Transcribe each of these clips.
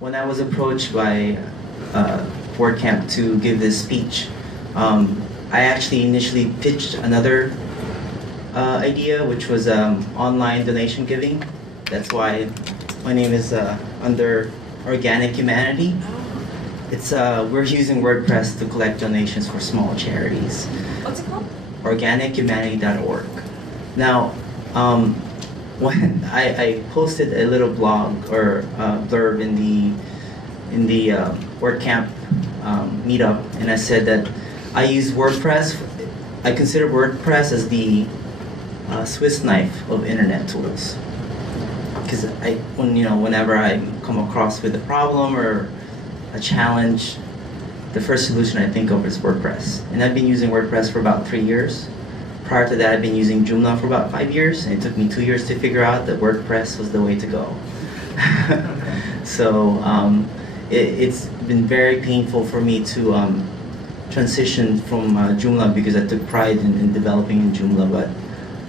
when I was approached by WordCamp to give this speech, I actually initially pitched another idea, which was online donation giving. That's why my name is under Organic Humanity. It's we're using WordPress to collect donations for small charities. What's it called? Organichumanity.org. Now, when I posted a little blog or blurb in the WordCamp meetup, and I said that I use WordPress. I consider WordPress as the Swiss knife of internet tools. Because whenever I come across with a problem or a challenge, the first solution I think of is WordPress. And I've been using WordPress for about 3 years. Prior to that, I've been using Joomla for about 5 years, and it took me 2 years to figure out that WordPress was the way to go. So it's been very painful for me to transition from Joomla, because I took pride in developing in Joomla, but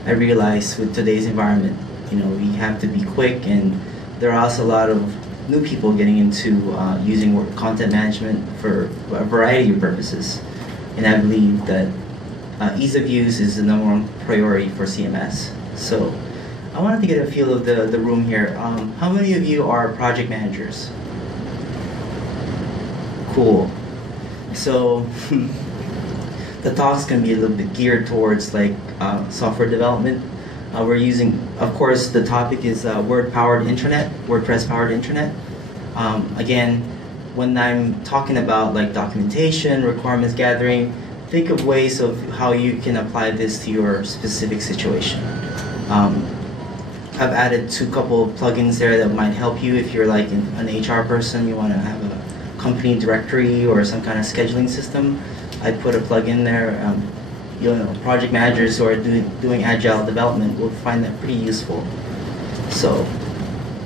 I realized with today's environment, we have to be quick, and there are also a lot of new people getting into using content management for a variety of purposes. And I believe that ease of use is the #1 priority for CMS. So I wanted to get a feel of the room here. How many of you are project managers? Cool. So the talk's going to be a little bit geared towards software development. We're using, of course, the topic is WordPress-Powered Intranet. Again, when I'm talking about documentation, requirements gathering, think of ways of how you can apply this to your specific situation. I've added a couple of plugins there that might help you if you're an HR person, you want to have a company directory or some kind of scheduling system. I put a plugin there. Project managers who are doing agile development will find that pretty useful. So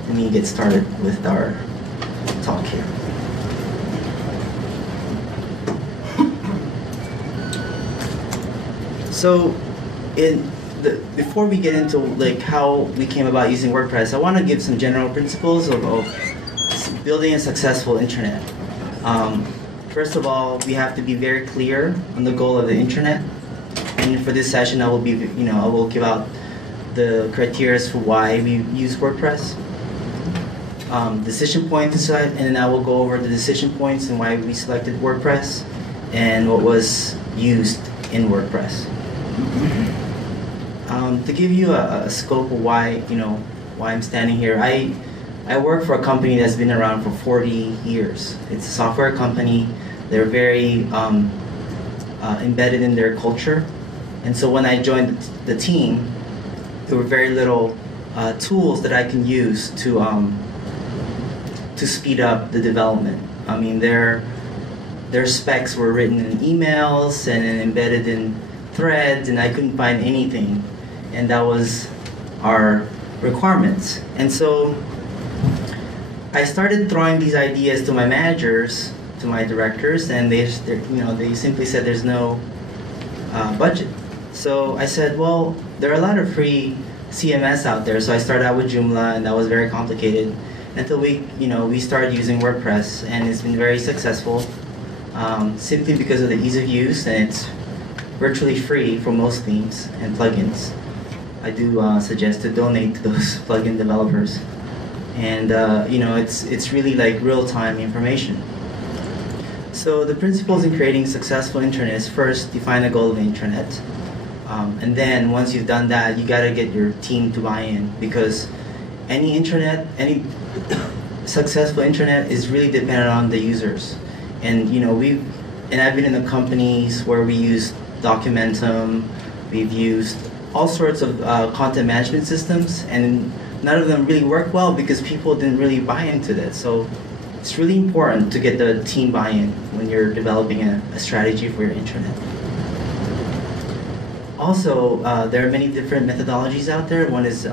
let me get started with our talk here. So before we get into how we came about using WordPress, I want to give some general principles of building a successful intranet. First of all, we have to be very clear on the goal of the intranet. And for this session, I will give out the criteria for why we use WordPress, decision points, and then I will go over the decision points and why we selected WordPress and what was used in WordPress. To give you a scope of why I'm standing here, I work for a company that's been around for 40 years. It's a software company. They're very embedded in their culture. And so when I joined the team, there were very little tools that I can use to speed up the development. I mean, their specs were written in emails and embedded in threads, and I couldn't find anything. And that was our requirements. And so I started throwing these ideas to my managers, to my directors, and they simply said there's no budget. So I said, well, there are a lot of free CMS out there. So I started out with Joomla, and that was very complicated until we started using WordPress, and it's been very successful simply because of the ease of use, and it's virtually free for most themes and plugins. I do suggest to donate to those plugin developers, and it's really real-time information. So the principles in creating successful intranets: first, define the goal of the intranet. And then once you've done that, you got to get your team to buy in, because any successful intranet is really dependent on the users. And I've been in the companies where we used Documentum, we've used all sorts of content management systems, and none of them really worked well because people didn't really buy into that. So it's really important to get the team buy-in when you're developing a strategy for your intranet. Also, there are many different methodologies out there. One is,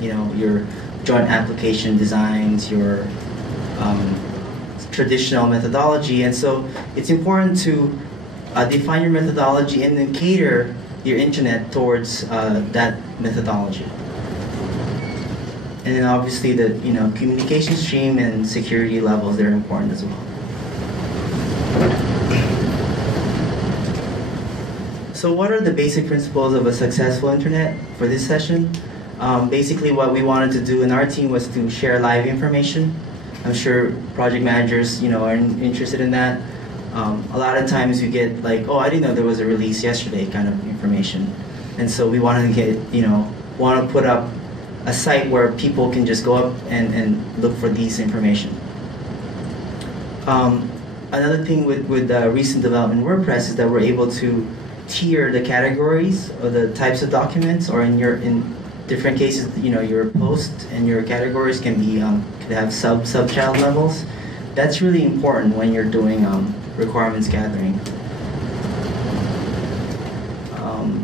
your joint application designs, your traditional methodology, and so it's important to define your methodology and then cater your intranet towards that methodology. And then obviously the communication stream and security levels, they're important as well. So what are the basic principles of a successful intranet for this session? Basically what we wanted to do in our team was to share live information. I'm sure project managers are interested in that. A lot of times you get like, oh, I didn't know there was a release yesterday kind of information. And so we wanted to get, want to put up a site where people can just go up and look for these information. Another thing with recent development in WordPress is that we're able to tier the categories or the types of documents, or in different cases, your post and your categories can be could have sub-child levels. That's really important when you're doing requirements gathering.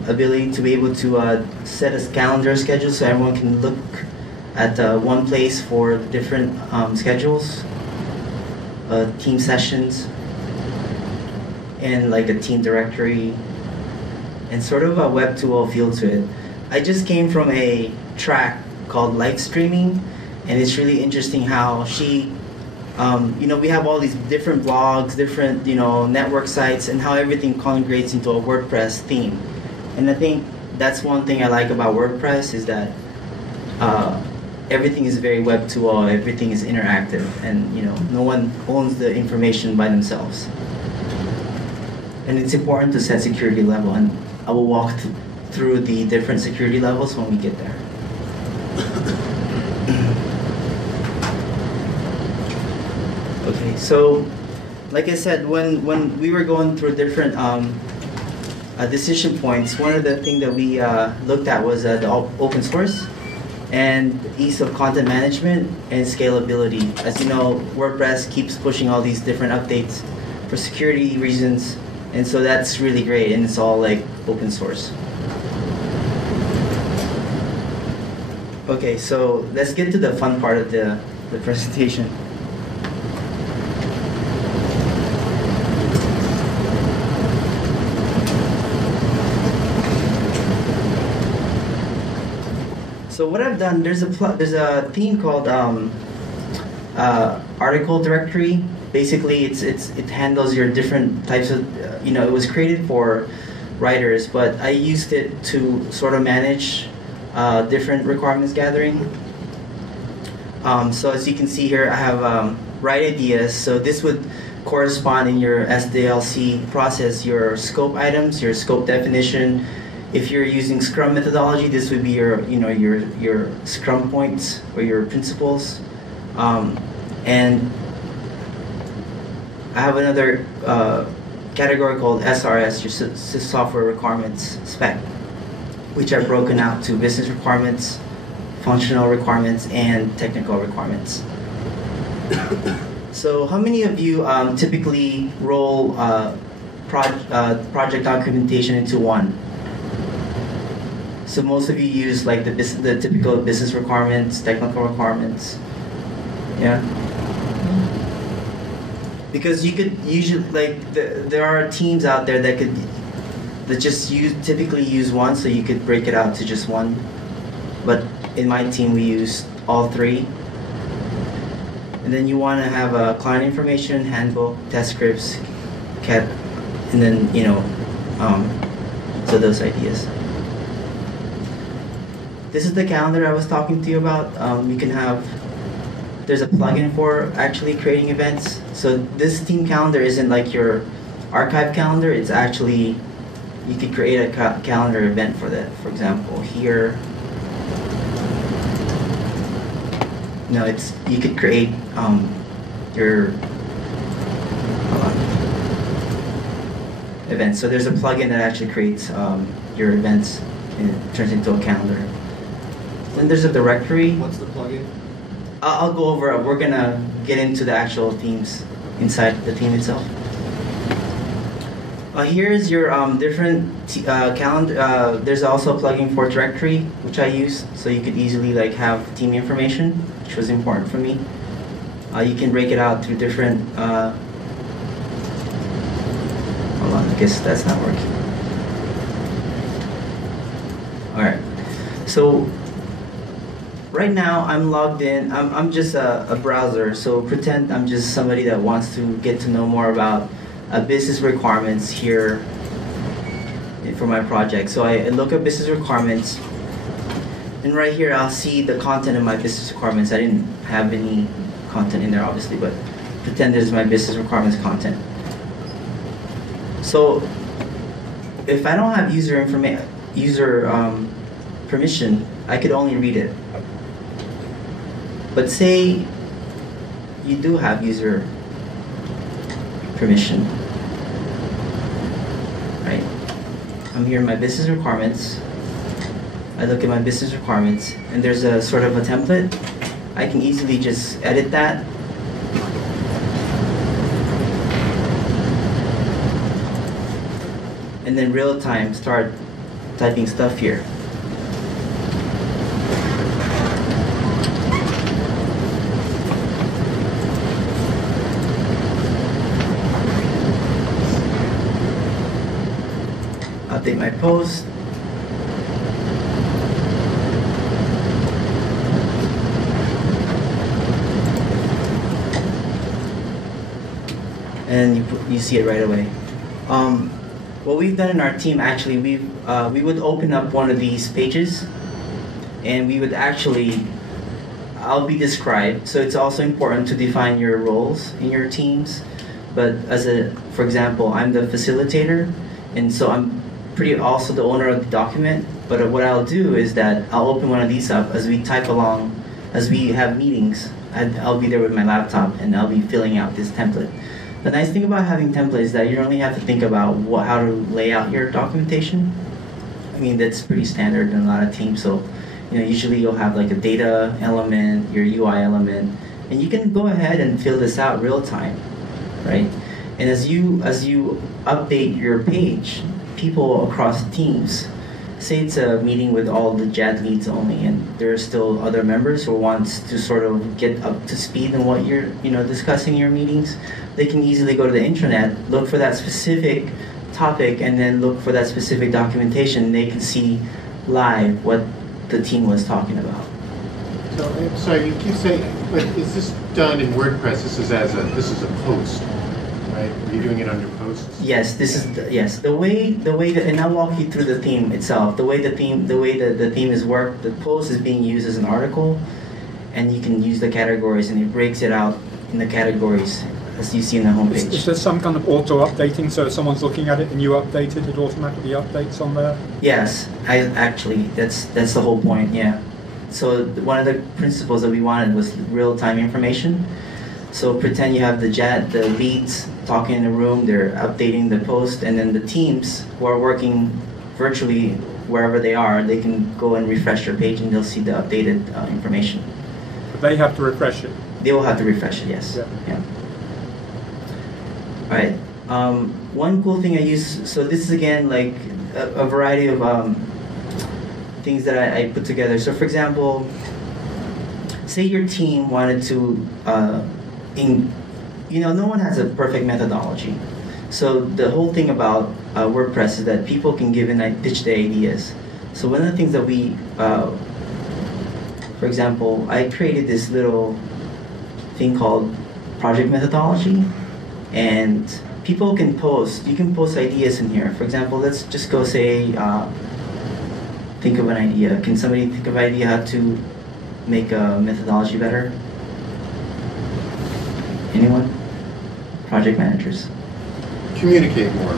Ability to be able to set a calendar schedule so everyone can look at one place for different schedules, team sessions, and like a team directory, and sort of a web 2.0 feel to it. I just came from a track called live streaming, and it's really interesting how she, we have all these different blogs, different network sites, and how everything congregates into a WordPress theme. And I think that's one thing I like about WordPress is that everything is very web 2.0, everything is interactive, and no one owns the information by themselves. And it's important to set security level, and I will walk through the different security levels when we get there. Okay, so like I said, when we were going through different decision points, one of the things that we looked at was the open source and ease of content management and scalability. As you know, WordPress keeps pushing all these different updates for security reasons, and so that's really great, and it's all like open source. Okay, so let's get to the fun part of the presentation. So what I've done, there's a theme called article directory. Basically, it handles your different types of, it was created for writers, but I used it to sort of manage different requirements gathering. So as you can see here, I have write ideas. So this would correspond in your SDLC process, your scope items, your scope definition. If you're using Scrum methodology, this would be your Scrum points or your principles. And I have another category called SRS, your software requirements spec, which are broken out to business requirements, functional requirements, and technical requirements. So how many of you typically roll project documentation into one? So most of you use like the typical business requirements, technical requirements, yeah? Because you could usually, like, there are teams out there that just typically use one, so you could break it out to just one. But in my team, we use all three. And then you want to have a client information, handbook, test scripts, cat, and then, so those ideas. This is the calendar I was talking to you about. You can have, there's a plugin for actually creating events. So this team calendar isn't like your archive calendar. It's actually, you could create a calendar event for that. For example, here, you could create your events. So there's a plugin that actually creates your events and it turns into a calendar. Then there's a directory. What's the plugin? I'll go over it. We're gonna get into the actual themes inside the theme itself. Here's your different calendar. There's also a plugin for directory, which I use, so you could easily like have team information, which was important for me. You can break it out through different. Hold on, I guess that's not working. All right, so right now I'm logged in. I'm just a browser, so pretend I'm just somebody that wants to get to know more about business requirements here for my project. So I look at business requirements, and right here I'll see the content of my business requirements. I didn't have any content in there obviously, but pretend there's my business requirements content. So if I don't have user permission, I could only read it. But say you do have user permission, right? I'm here in my business requirements. I look at my business requirements, and there's a sort of a template. I can easily just edit that. And then real time start typing stuff here. Update my post. And you see it right away. What we've done in our team, actually, we would open up one of these pages, and we would actually, I'll be described. So it's also important to define your roles in your teams. But for example, I'm the facilitator, and so I'm also the owner of the document. But what I'll do is that I'll open one of these up as we type along, as we have meetings. I'll be there with my laptop, and I'll be filling out this template. The nice thing about having templates is that you don't only have to think about how to lay out your documentation. I mean, that's pretty standard in a lot of teams. So, usually you'll have like a data element, your UI element, and you can go ahead and fill this out real time, right? And as you update your page, people across teams, say it's a meeting with all the JAD leads only, and there are still other members who wants to sort of get up to speed on what you're discussing in your meetings, they can easily go to the intranet, look for that specific topic, and then look for that specific documentation. They can see live what the team was talking about. So, I'm sorry, you keep saying, but is this done in WordPress? This is a post, right? Are you doing it under posts? Yes, the way that, and I'll walk you through the theme itself. The way the theme is worked, the post is being used as an article, and you can use the categories, and it breaks it out in the categories as you see in the homepage. Is there some kind of auto-updating, so if someone's looking at it and you update it, it automatically updates on there? Yes, that's the whole point, yeah. So one of the principles that we wanted was real-time information. So pretend you have the leads talking in a room, they're updating the post, and then the teams who are working virtually wherever they are, they can go and refresh your page and they'll see the updated information. But they have to refresh it? They will have to refresh it, yes. Yeah. All right. One cool thing I use, so this is again like a variety of things that I put together. So for example, say your team wanted to, no one has a perfect methodology. So the whole thing about WordPress is that people can give and pitch their ideas. So one of the things that we, for example, I created this little thing called project methodology, and people can post, you can post ideas in here. For example, let's just go say, think of an idea. Can somebody think of an idea how to make a methodology better? Anyone? Project managers. Communicate more.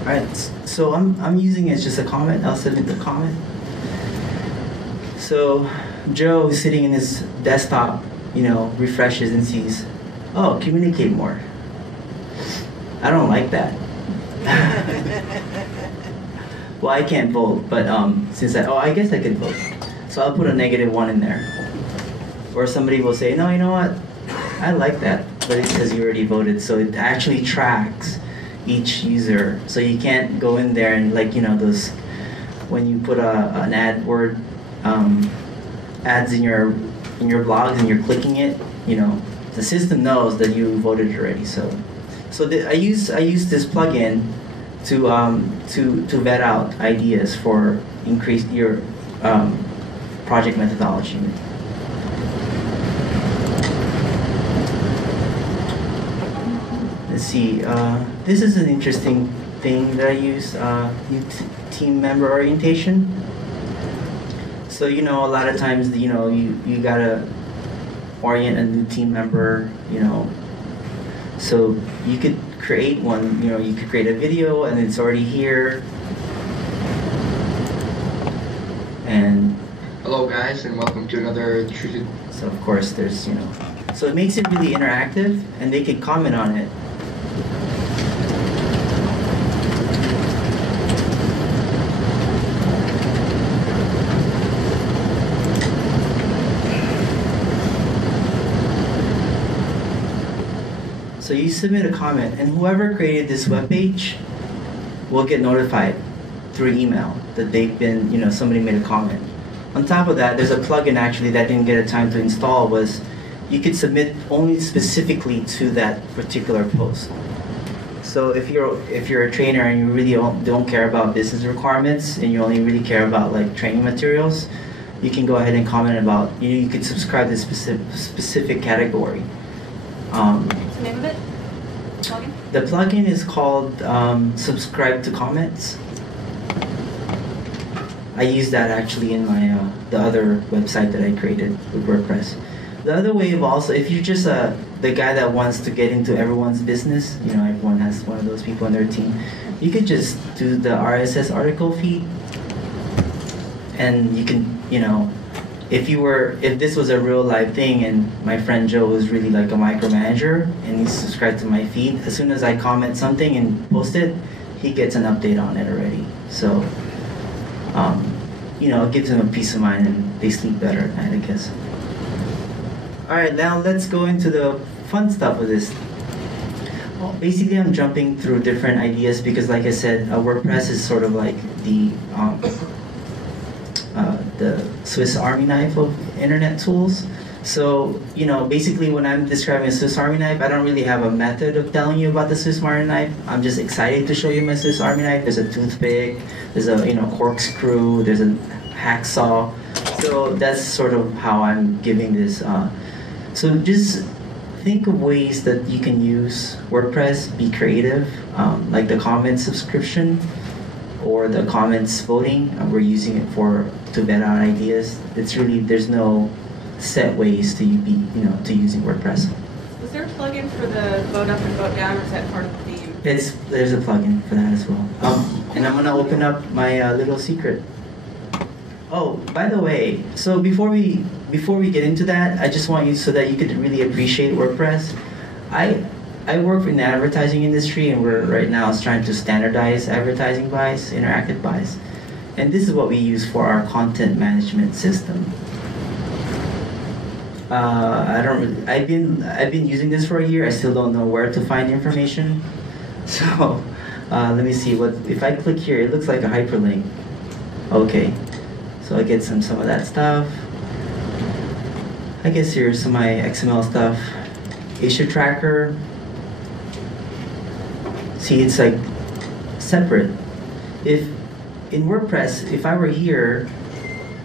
Alright, so I'm using it as just a comment. I'll submit the comment. So Joe, who's sitting in his desktop, refreshes and sees, oh, communicate more. I don't like that. Well, I can't vote, but I guess I could vote. So I'll put a -1 in there. Or somebody will say, no, you know what? I like that, but it says you already voted, so it actually tracks each user. So you can't go in there and those, when you put an ads in your blogs and you're clicking it, the system knows that you voted already. So I use this plugin to vet out ideas for increase your project methodology. Let's see. This is an interesting thing that I use. Team member orientation. So a lot of times you gotta orient a new team member. So you could create one. You could create a video and it's already here. And hello guys, and welcome to another treated. So of course there's so it makes it really interactive, and they can comment on it. So you submit a comment, and whoever created this web page will get notified through email that they've been, somebody made a comment. On top of that, there's a plugin actually that didn't get a time to install. Was you could submit only specifically to that particular post. So if you're a trainer and you really don't care about business requirements and you only really care about like training materials, you can go ahead and comment about. You could subscribe to specific category. What's the name of it? Plugin? The plugin is called Subscribe to Comments. I use that actually in my the other website that I created with WordPress. The other way of also, if you're just the guy that wants to get into everyone's business, everyone has one of those people on their team, you could just do the RSS article feed, and you can, if this was a real live thing and my friend Joe was really like a micromanager and he's subscribed to my feed, as soon as I comment something and post it, he gets an update on it already. So, it gives them a peace of mind and they sleep better at night, I guess. All right, now let's go into the fun stuff of this. Well, basically, I'm jumping through different ideas because, like I said, WordPress is sort of like the Swiss Army knife of internet tools. So, basically when I'm describing a Swiss Army knife, I don't really have a method of telling you about the Swiss Army knife. I'm just excited to show you my Swiss Army knife. There's a toothpick, there's a corkscrew, there's a hacksaw. So that's sort of how I'm giving this. So just think of ways that you can use WordPress, be creative, like the comments subscription or the comments voting. We're using it to vet out ideas. It's really, there's no set ways to to using WordPress. Was there a plugin for the vote up and vote down, or is that part of the theme? There's a plugin for that as well. And I'm gonna open up my little secret. Oh, by the way, so before we get into that, I just want you so that you could really appreciate WordPress. I work in the advertising industry, and we're right now trying to standardize advertising buys, interactive buys, and this is what we use for our content management system. I've been using this for a year. I still don't know where to find information. So let me see if I click here. It looks like a hyperlink. Okay, so I get some of that stuff. I guess here's some of my XML stuff. Issue tracker. See, it's like separate. If in WordPress, if I were here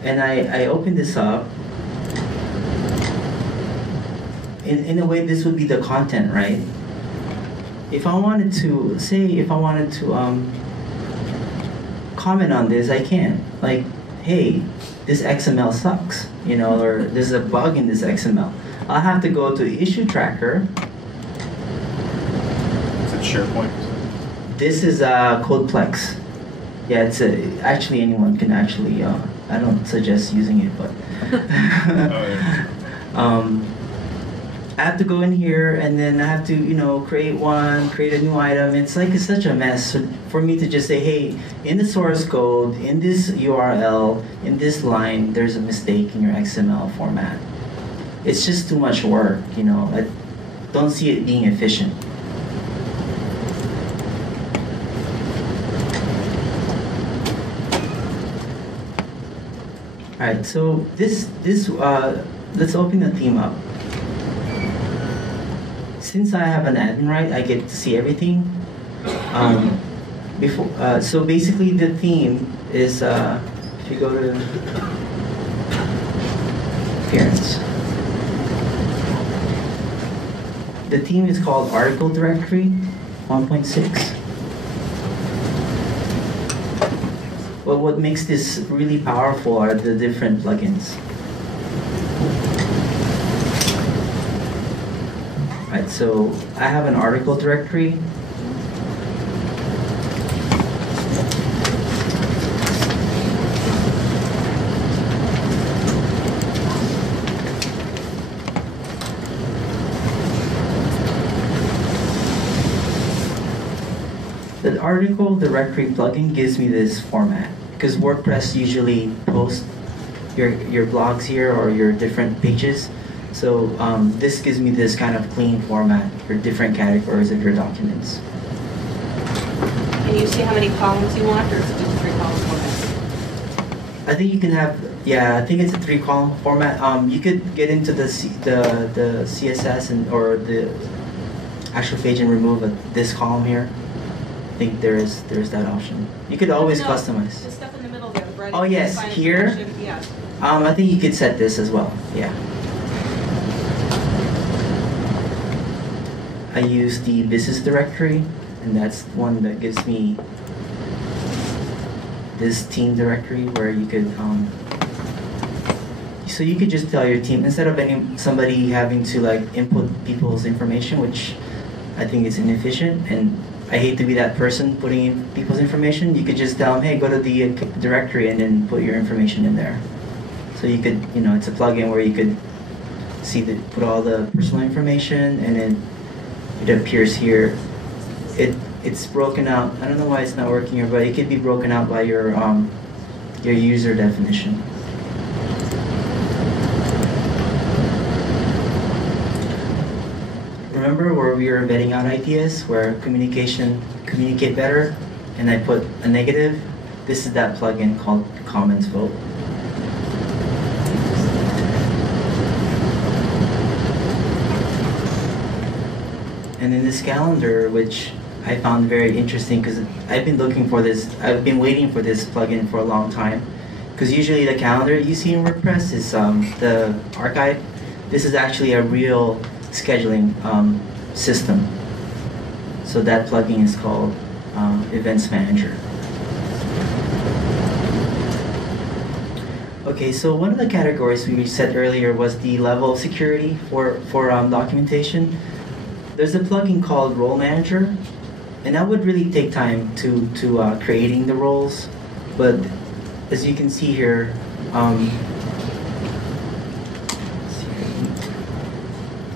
and I open this up, in a way, this would be the content, right? If I wanted to comment on this, I can. Like, hey, this XML sucks, or there's a bug in this XML. I'll have to go to issue tracker. Is it SharePoint? This is Codeplex. Yeah, it's actually anyone can actually. I don't suggest using it, but. I have to go in here and then I have to, create a new item. It's such a mess. So for me to just say, hey, in the source code, in this URL, in this line, there's a mistake in your XML format. It's just too much work, I don't see it being efficient. All right, so let's open the theme up. since I have an admin right, I get to see everything. So basically the theme is, if you go to appearance, the theme is called Article Directory 1.6. Well, what makes this really powerful are the different plugins. Right, so I have an article directory. The article directory plugin gives me this format because WordPress usually posts your blogs here or your different pages. So this gives me this kind of clean format for different categories of your documents. And you see how many columns you want, or is it just 3 column format? I think you can have, yeah, I think it's a 3-column format. You could get into the CSS or the actual page and remove this column here. I think there's that option. You could always customize. The stuff in the middle there, the writing, Oh yes, design here. information, yeah. I think you could set this as well. Yeah. I use the business directory, and that's one that gives me this team directory where you could. So you could just tell your team instead of somebody having to like input people's information, which I think is inefficient, and I hate to be that person putting in people's information. You could just tell them, hey, go to the directory and then put your information in there. So you could, it's a plugin where you could put all the personal information, and then it appears here. It's broken out. I don't know why it's not working here, but it could be broken out by your user definition. Remember where we were vetting out ideas where communicate better, and I put a negative? This is that plugin called Comments Vote. And in this calendar, which I found very interesting because I've been waiting for this plugin for a long time. Because usually the calendar you see in WordPress is the archive. This is actually a real scheduling system. So that plugin is called Events Manager. Okay, so one of the categories we said earlier was the level of security for documentation. There's a plugin called Role Manager, and that would really take time to creating the roles. But as you can see here,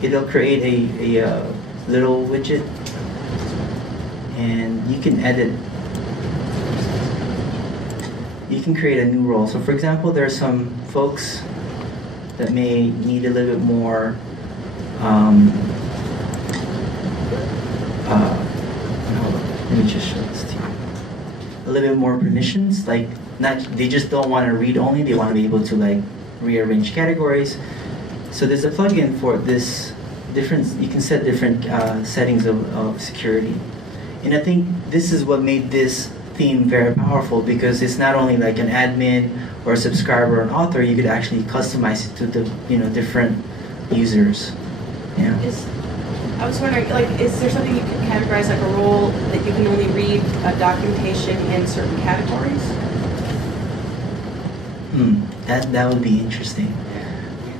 it'll create a little widget, and you can edit. You can create a new role. So for example, there are some folks that may need a little bit more let me just show this to you. A little bit more permissions, like they just don't want to read only, they want to be able to like rearrange categories. So there's a plugin for this you can set different settings of security. And I think this is what made this theme very powerful, because it's not only like an admin or a subscriber or an author, you could actually customize it to the different users. Yeah. I was wondering, like, is there something you can categorize, like a role that you can only read documentation in certain categories? That would be interesting.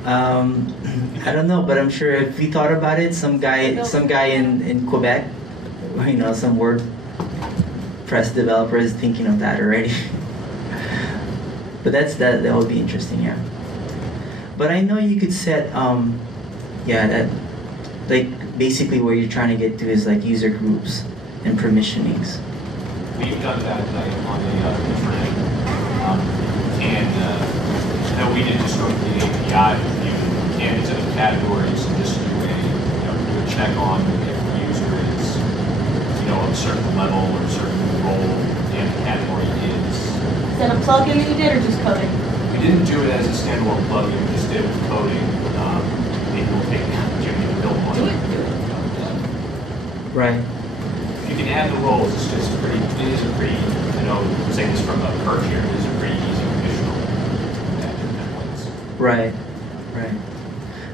I don't know, but I'm sure if we thought about it, some guy in Quebec, some WordPress developer is thinking of that already. But that would be interesting, yeah. But I know you could set, basically where you're trying to get to is like user groups and permissionings. We've done that on the intranet. We didn't just go to the API. You can into the categories and just do a check on if the user is, a certain level or a certain role and the category is. Is that a plugin that you did, or just coding? We didn't do it as a standalone plugin. We just did it with coding. Maybe we'll take Jimmy to build one. Do it. Right. If you can add the roles, it is a pretty, I know I'm saying this from a perch here, it is a pretty easy conditional that templates. Right. Right.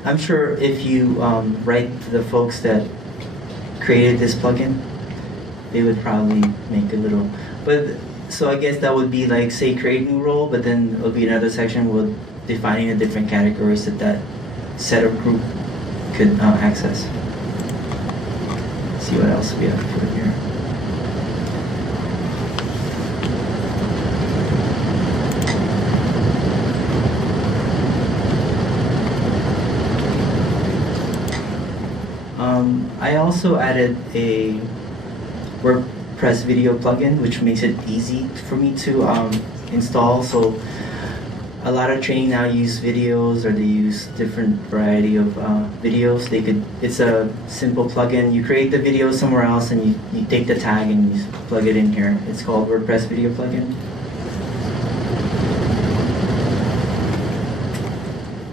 I'm sure if you write to the folks that created this plugin, they would probably make a little. But so I guess that would be like, say, create new role, but then it would be another section with defining the different categories that that set of group could access. Let's see what else we have for here. I also added a WordPress video plugin, which makes it easy for me to install. So a lot of training now use videos, or they use different variety of videos. It's a simple plugin. You create the video somewhere else, and you take the tag and you plug it in here. It's called WordPress Video Plugin.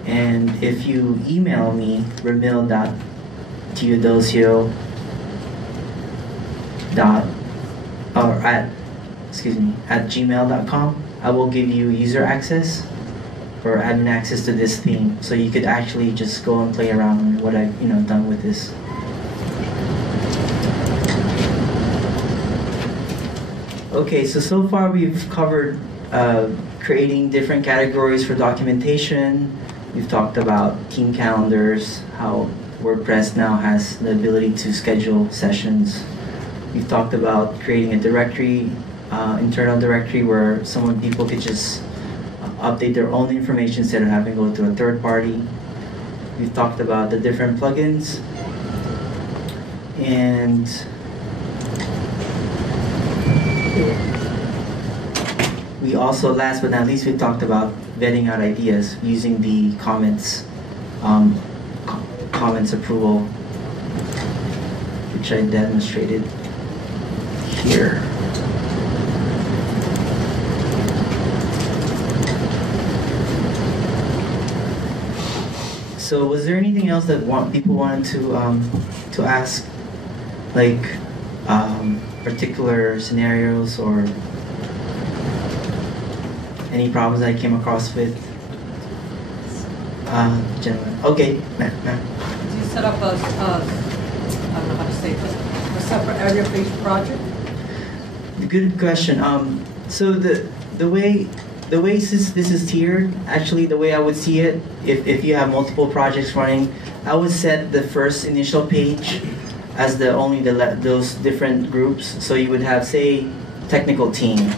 And if you email me, Ramil.Teodosio at gmail.com, I will give you user access or admin access to this theme, so you could actually just go and play around with what I've done with this. Okay, so far we've covered creating different categories for documentation. We've talked about team calendars, how WordPress now has the ability to schedule sessions. We've talked about creating a directory, internal directory, where people could just update their own information instead of having to go to a third party. We've talked about the different plugins. And we also, last but not least, we talked about vetting out ideas using the comments approval, which I demonstrated here. So was there anything else that people wanted to ask, like particular scenarios or any problems that I came across with? Gentlemen. Okay, ma'am. Do you set up a, I don't know how to say this, a separate area for each project? Good question. So the way this is tiered, actually the way I would see it, if you have multiple projects running, I would set the first initial page as those different groups. So you would have, say, technical team.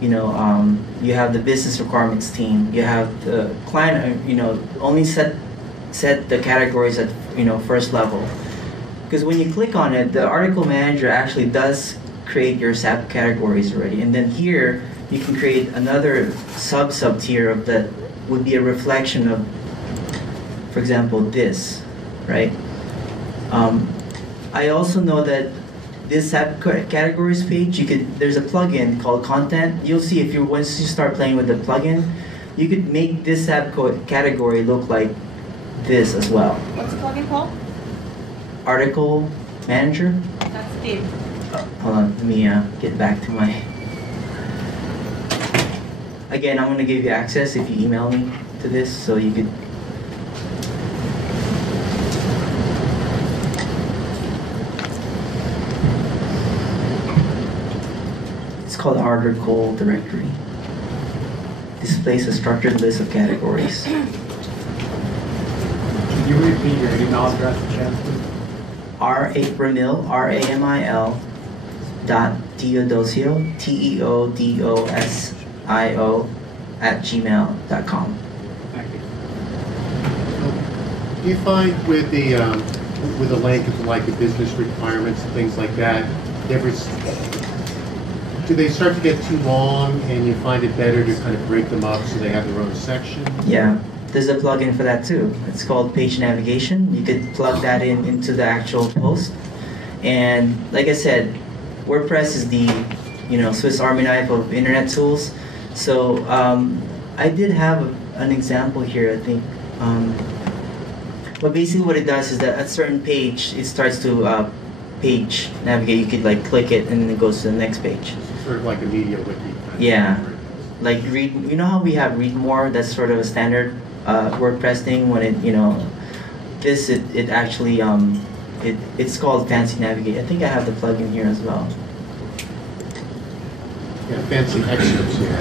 You have the business requirements team. You have the client. Only set the categories at first level. Because when you click on it, the article manager actually does create your SAP categories already, and then here you can create another sub tier of that would be a reflection of, for example, this, right? I also know that this SAP categories page, there's a plugin called Content. You'll see once you start playing with the plugin, you could make this SAP category look like this as well. What's the plugin called? Article Manager. That's Dave. Hold on, let me get back to my... Again, I'm going to give you access if you email me to this, so you could... It's called Article Directory. Displays a structured list of categories. Can you repeat your email address, Chad? Ramil, Ramil .Teodosio, Teodosio @gmail.com. Thank you. Do you find with the link of like the business requirements and things like that, do they start to get too long and you find it better to kind of break them up so they have their own section? Yeah, there's a plugin for that too. It's called Page Navigation. You could plug that into the actual post. And like I said, WordPress is the Swiss Army knife of internet tools. So I did have an example here, I think. But basically what it does is that at a certain page, it starts to page navigate. You could like click it and then it goes to the next page. Sort of like a media wiki. kind of Yeah. thing. Like read, you know how we have read more? That's sort of a standard WordPress thing. When it, this it actually it's called Fancy Navigate. I think I have the plugin here as well. Yeah, fancy extras here.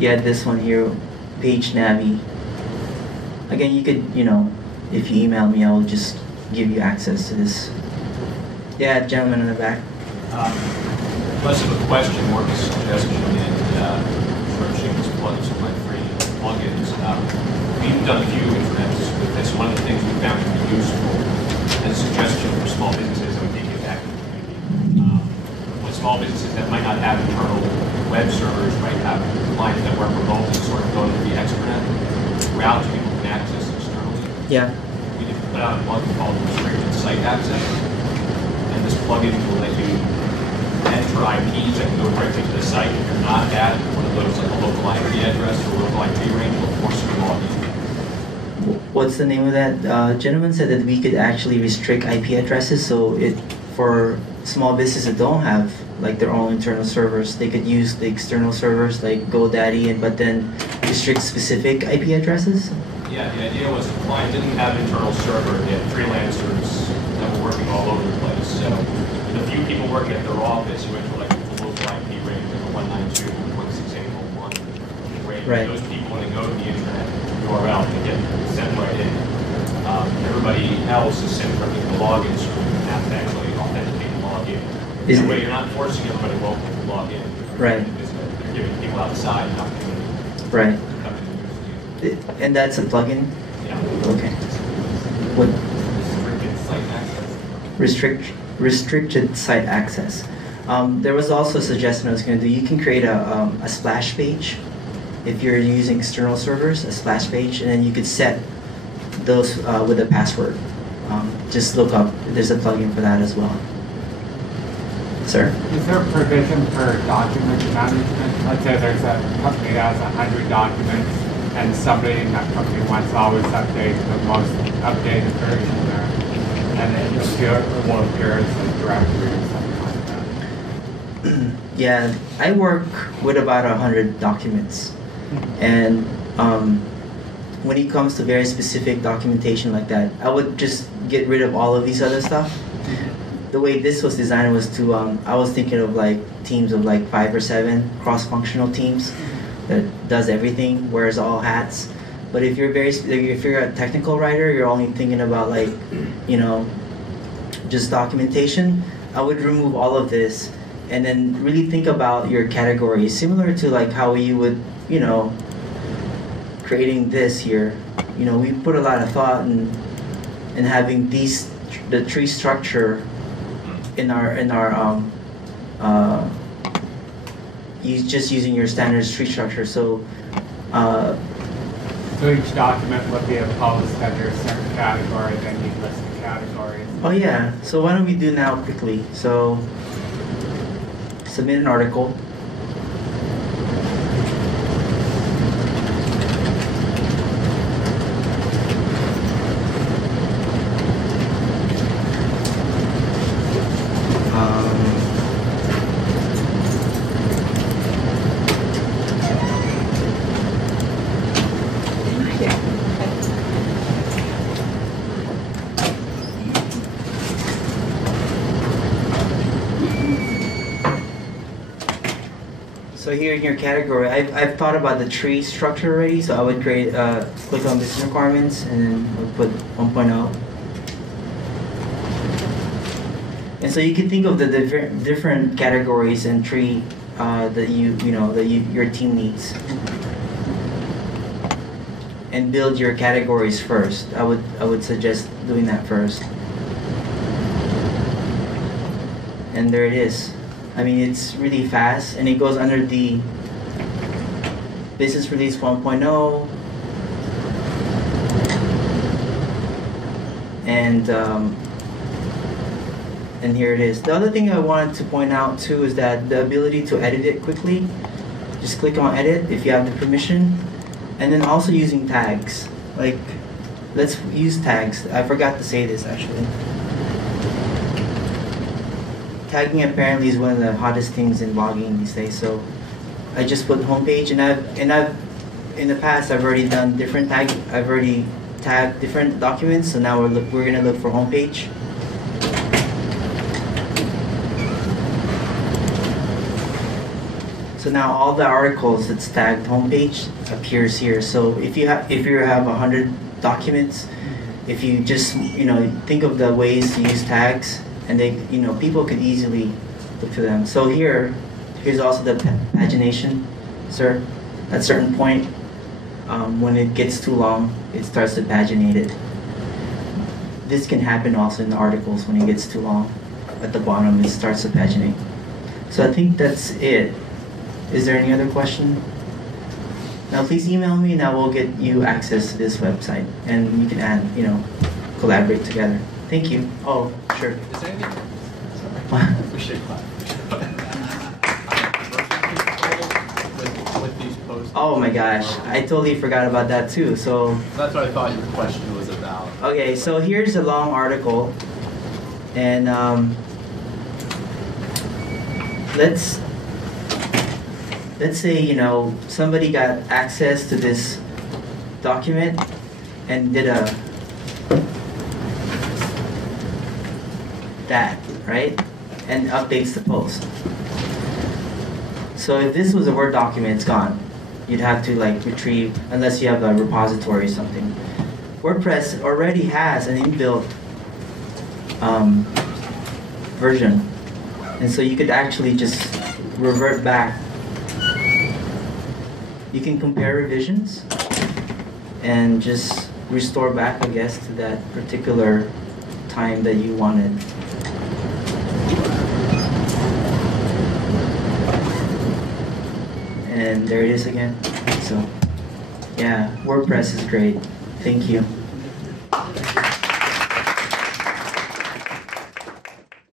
Yeah, this one here, Page Navi. Again, you could, if you email me, I will just give you access to this. Yeah, gentleman in the back. Less of a question, more of a suggestion, and approaching this plugins with my free plugins. We've done a few intranets with this. One of the things we found to be useful as a suggestion for small businesses that we think is active community. With small businesses that might not have internal web servers, might have clients that work remotely, sort of go to the extranet route people can access externally. Yeah. We did put out a plugin called restricted site access, and this plugin will let you enter IPs that can go directly to the site. If you're not at one of those, like a local IP address or local IP range, will force you to log in. What's the name of that? Gentleman said that we could actually restrict IP addresses, so for small businesses that don't have like their own internal servers, they could use the external servers like GoDaddy, but then restrict specific IP addresses. Yeah, the idea was the client didn't have internal server, they had freelancers that were working all over the place. So with a few people working at their office, you went to like the local IP range, like a 192.168.1 range. Right. Those people, when they go to the internet URL, they get sent right in. Everybody else is sent from the login screen and have to actually authenticate and log in. That way you're not forcing everybody local to log in. Right. You're giving people outside an opportunity Right. to come in and use you. And that's a plugin? Yeah. Okay. What? Restricted site access. Restricted site access. There was also a suggestion I was going to do. You can create a splash page if you're using external servers, a splash page, and then you could set those with a password. Just look up. There's a plugin for that as well. Sir? Is there a provision for document management? Let's say there's a company that has 100 documents and somebody in that company wants to always update the most updated version there. And it will appear as a directory or something like that. Yeah, I work with about 100 documents. And when it comes to very specific documentation like that, I would just get rid of all of these other stuff. The way this was designed was to, I was thinking of like teams of like 5 or 7 cross-functional teams that does everything, wears all hats. But if you're if you're a technical writer, you're only thinking about like, just documentation. I would remove all of this and then really think about your categories, similar to like how you would, creating this here. We put a lot of thought in having the tree structure in our just using your standard tree structure. So each document would be a post under a certain category, then you list the categories. oh yeah, so why don't we do now quickly? So submit an article. So here in your category, I've thought about the tree structure already, so I would create, click on business requirements, and then we'll put 1.0. And so you can think of the different categories and tree that your team needs, and build your categories first. I would suggest doing that first. And there it is. I mean, it's really fast, and it goes under the business release 1.0, and here it is. The other thing I wanted to point out too is that the ability to edit it quickly. Just click on edit if you have the permission, and then also using tags. Like let's use tags. I forgot to say this actually. Tagging apparently is one of the hottest things in blogging these days. So I just put homepage, and I've in the past I've already done different tag. I've already tagged different documents. So now we're gonna look for homepage. So now all the articles that's tagged homepage appears here. So if you have 100 documents, if you just think of the ways to use tags, and people could easily look for them. So here's also the pagination, sir. At a certain point, when it gets too long, it starts to paginate it. This can happen also in the articles when it gets too long. At the bottom, it starts to paginate. So I think that's it. Is there any other question? Now please email me and I will get you access to this website and you can collaborate together. Thank you. Oh, sure. Is there anything? We should clap. With these posts. Oh my gosh, I totally forgot about that too. So That's what I thought your question was about. okay, so here's a long article, and let's say somebody got access to this document and did that, right? And updates the post. So if this was a Word document, it's gone. You'd have to retrieve, unless you have a repository or something. WordPress already has an inbuilt version. And so you could actually just revert back. You can compare revisions and just restore back, I guess, to that particular time that you wanted. And there it is again. So, yeah, WordPress is great. Thank you.